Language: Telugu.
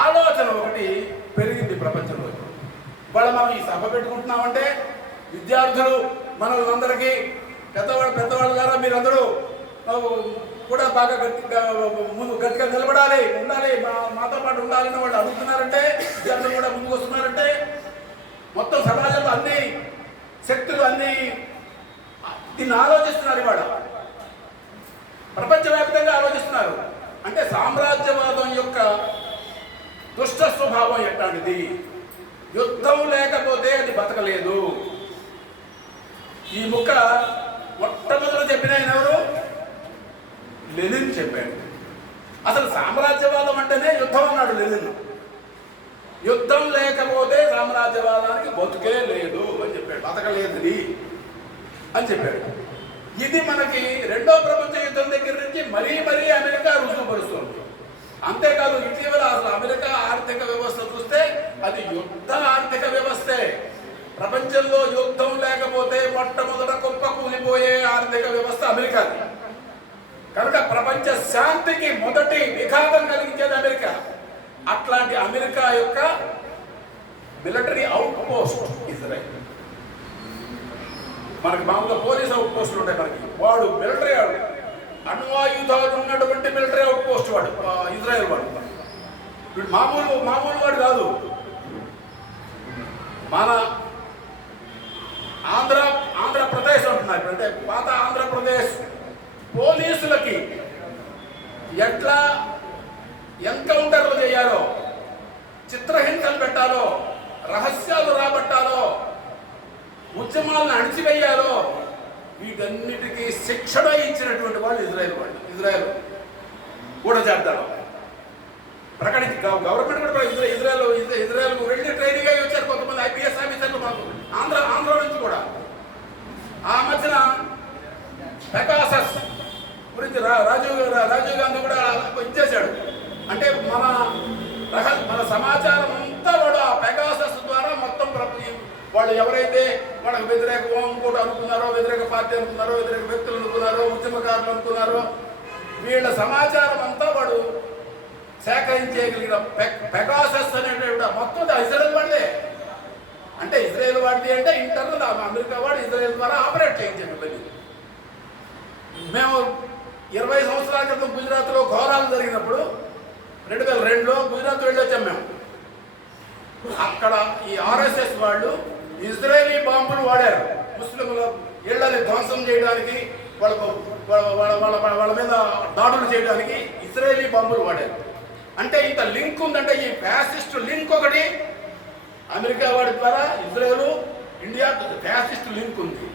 ఆలోచన ఒకటి పెరిగింది ప్రపంచంలో. ఇవాళ మనం ఈ సభ పెట్టుకుంటున్నామంటే విద్యార్థులు మనలందరికీ పెద్దవాళ్ళ ద్వారా మీరందరూ కూడా బాగా గట్టిగా నిలబడాలి, ఉండాలి, మాతో పాటు ఉండాలని వాళ్ళు అడుగుతున్నారంటే, విద్యార్థులు కూడా ముందుకు వస్తున్నారంటే, మొత్తం సమాజంలో అన్ని శక్తులు అన్ని దీన్ని ఆలోచిస్తున్నారు. ఇవాళ ప్రపంచవ్యాప్తంగా ఆలోచిస్తున్నారు. అంటే సామ్రాజ్యవాదం యొక్క దుష్ట స్వభావం ఎట్లాంటిది, యుద్ధం లేకపోతే అది బతకలేదు. ఈ ముక్క మొట్టమొదటి చెప్పిన ఆయన ఎవరు? లెనిన్ చెప్పాడు. అసలు సామ్రాజ్యవాదం అంటేనే యుద్ధం అన్నాడు లెనిన్. యుద్ధం లేకపోతే సామ్రాజ్యవాదానికి బతుకే లేదు అని చెప్పాడు, బతకలేదని అని చెప్పాడు. ఇది మనకి రెండో ప్రపంచ యుద్ధం దగ్గర నుంచి మరీ అమెరికా రుజువుపరుస్తుంది. అంతేకాదు ఇటీవల అసలు అమెరికా ఆర్థిక వ్యవస్థ చూస్తే అది యుద్ధ ఆర్థిక వ్యవస్థే. ప్రపంచంలో యుద్ధం లేకపోతే మొట్టమొదట కుప్ప కూలిపోయే ఆర్థిక వ్యవస్థ అమెరికాది. కనుక ప్రపంచ శాంతికి మొదటి విఘాతం కలిగించేది అమెరికా. అట్లాంటి అమెరికా యొక్క మిలిటరీ అవుట్ పోస్ట్ ఇజ్రాయెల్. మనకి మామూలుగా పోలీస్ అవుట్ పోస్టులు ఉంటాయి మనకి. వాడు మిలిటరీ అణ్వాయుధాలు ఉన్నటువంటి మిలిటరీ అవుట్ పోస్ట్ వాడు ఇజ్రాయెల్ వాడు. వీడు మామూలు వాడు కాదు. మన ఆంధ్రప్రదేశ్ అంటున్నారు, అంటే పాత ఆంధ్రప్రదేశ్ పోలీసులకి ఎట్లా ఎన్కౌంటర్లు చేయాలో, చిత్రహింసలు పెట్టాలో, రహస్యాలు రాబట్టాలో, ఉద్యమాలను అణిచివేయాలో, వీటన్నిటికీ శిక్షణ ఇచ్చినటువంటి వాళ్ళు ఇజ్రాయెల్ కూడా చేద్దాం ప్రకటించి గవర్నమెంట్ కూడా ఇజ్రాయెల్ వెళ్ళి ట్రైనింగ్ అయ్యి వచ్చారు కొంతమంది ఐపీఎస్ ఆఫీసర్లు మాకు ఆంధ్ర నుంచి కూడా. ఆ మధ్యన పెగాసస్ గురించి రాజీవ్ గాంధీ కూడా ఇచ్చేశాడు. అంటే మన సమాచారం అంతా వాడు ఆ పెగాసస్ ద్వారా మొత్తం వాళ్ళు ఎవరైతే వాళ్ళకి వ్యతిరేక ఇంకోటి అనుకున్నారో, వ్యతిరేక పార్టీ అనుకున్నారో, వ్యతిరేక వ్యక్తులు అనుకున్నారో, ఉద్యమకారులు అనుకున్నారో, వీళ్ళ సమాచారం అంతా వాడు సేకరించేయగలిగిన పెగాసస్ అనేటువంటి మొత్తం ఇజ్రాయెల్ వాడిదే. అంటే ఇజ్రాయెల్ వాడిది అంటే ఇంటర్నల్ అమెరికా వాడు ఇజ్రాయెల్ ద్వారా ఆపరేట్ చేయించేది. మేము 20 సంవత్సరాల క్రితం గుజరాత్లో ఘోరాలు జరిగినప్పుడు 2002లో గుజరాత్ వెళ్ళొచ్చాం మేము. అక్కడ ఈ ఆర్ఎస్ఎస్ వాళ్ళు ఇజ్రాయేలీ బాంబులు వాడారు. ముస్లింల ఇళ్లని ధ్వంసం చేయడానికి, వాళ్ళ మీద దాడులు చేయడానికి ఇజ్రాయేలీ బాంబులు వాడారు. అంటే ఇంత లింక్ ఉందంటే ఈ ఫ్యాసిస్ట్ లింక్ ఒకటి అమెరికా వాడి ద్వారా ఇజ్రాయెల్ ఇండియా ఫ్యాసిస్ట్ లింక్ ఉంది.